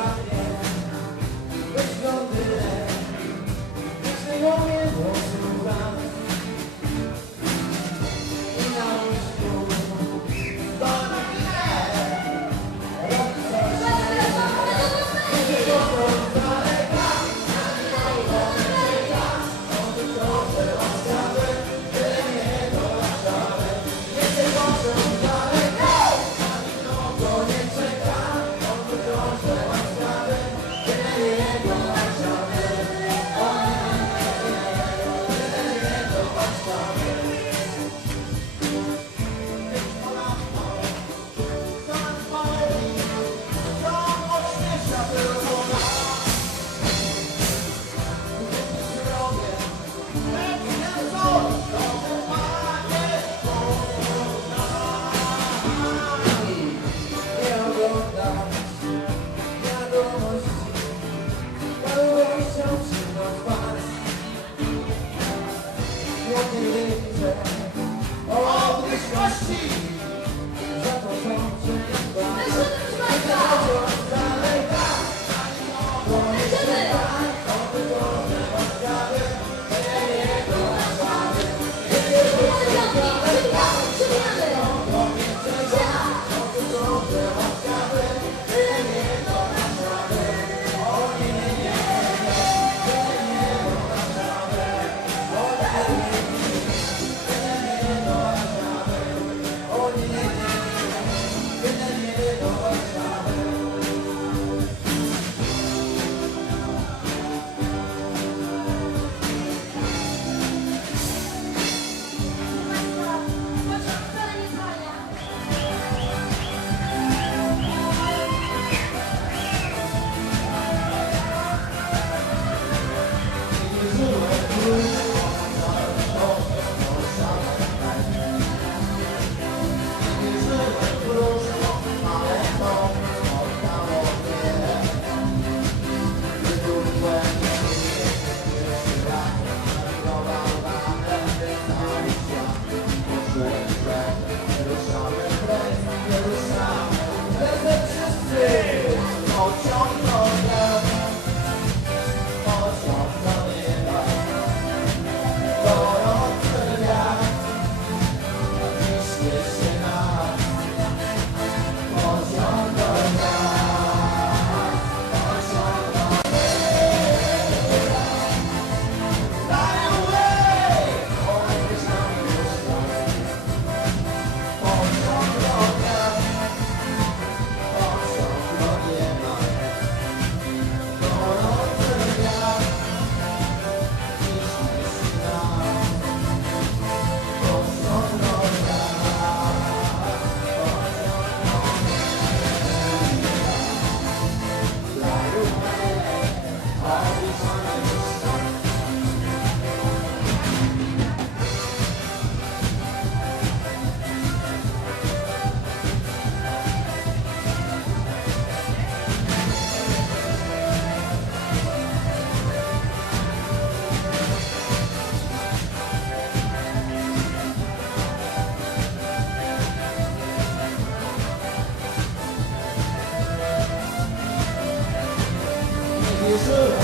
Thank you. see. 四